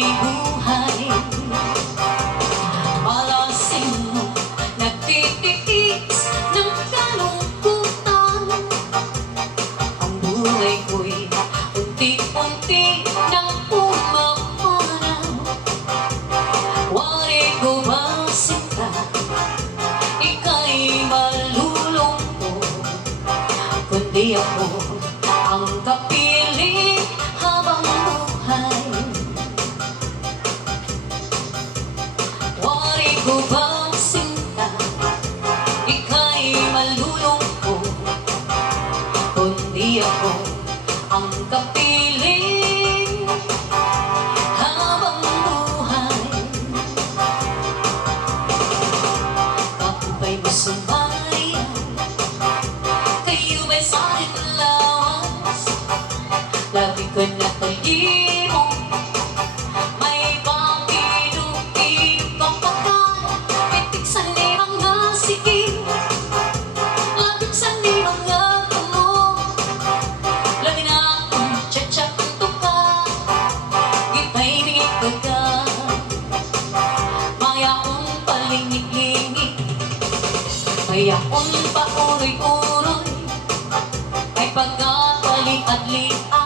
may buhay. Malasing mo, nagtitiis ng kalungkutan. Ang buhay ko'y unti-unti nang pumapanaw. Wari ko ba sinta, ika'y malulungkot, kundi ako ang kapiling habang buhay. Wari ko bang sinta, ika'y malulungkot, kundi ako ang kapiling habang buhay. Kapubay mo sumayan, kayo ba'y sa'kin lawas? Labi ko na talimo, may pang-inom-inom kang pakan, pitik sa limang nga sige, labing sa limang nga mo. Labi na akong tsa-tsa ang tuka, ipa'y bingit ka ka, maya akong palingit-lingit, maya akong pauroy-uroy, ay pagkapaliat-liat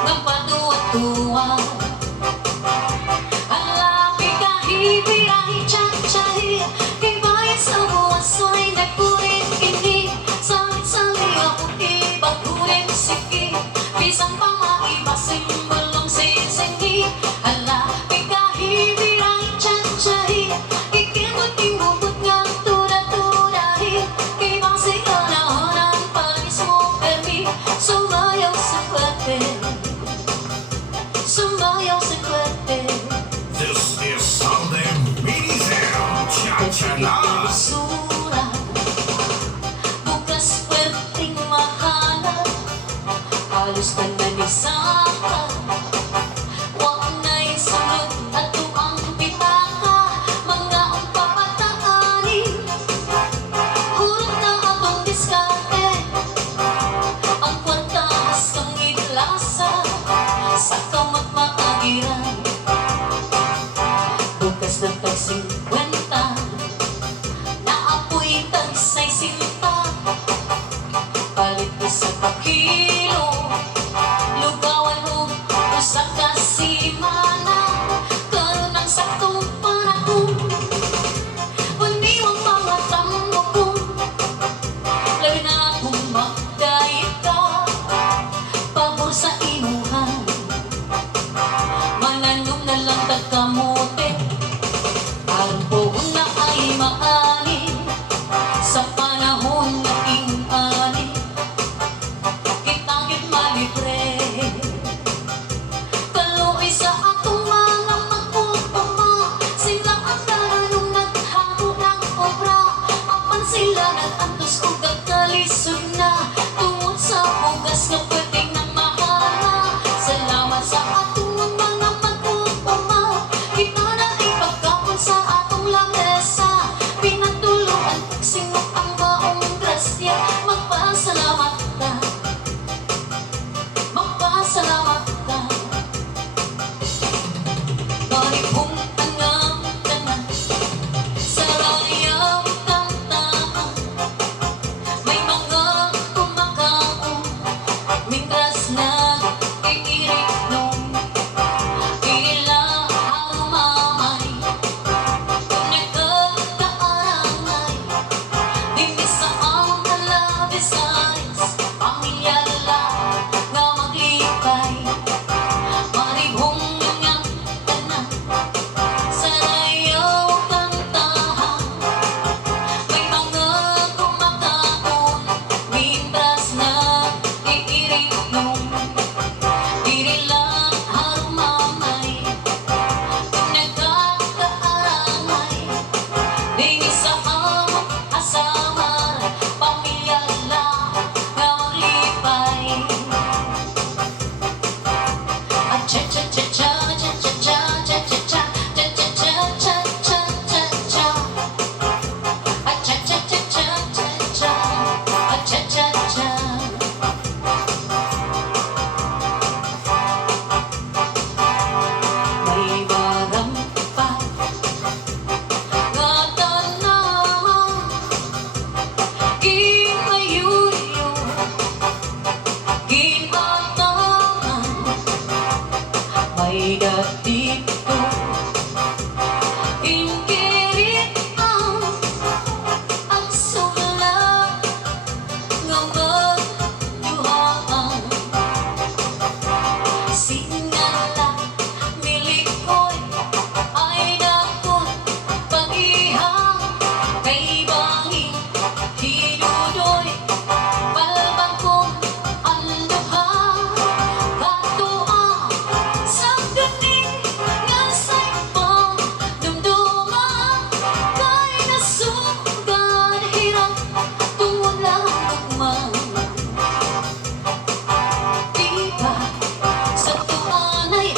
ng patuwa-tuwa. Alapi kahibirahi tsa-tsahi, kay bayan sa buwas ay nagpurit-init, sakit-sali ako ibagurin sige, bisang pamaiba simbolong sisingi. Alapi kahibirahi tsa-tsahi, ikimot-imubot nga tura-turahi, kay basi ka na palis mo permi, sumayaw sa kwete, sumayaw sa kwete. This is Southern Minizero Cha-Cha-La. Sura, bukas pwedeng mahanap, halos ka na ni Saka. Wag na'y sunod at tuang pitaka, mga ang papataanin, hurot na atong diskarte, ang kwartas kang idlasa, sa kamot maagiran. Bukas ng tag-50, naapoy tagsay sinta, palit ko sa pakilo, lugawan mo sa kasimana, karoon ng saktong panahon, paniwang mga tambo ko, labi na akong magdayit ka, pabor sa inuhan, mananom na lang tagkamote, parang pohon na ay maanin, sa panahon na inuanin, kitangit malibre. Kaluoy sa atong mga magpupama, sila ang naranong naghamo ng obra, apan sila nag-antos o gagkalisod na, tungod sa bugas na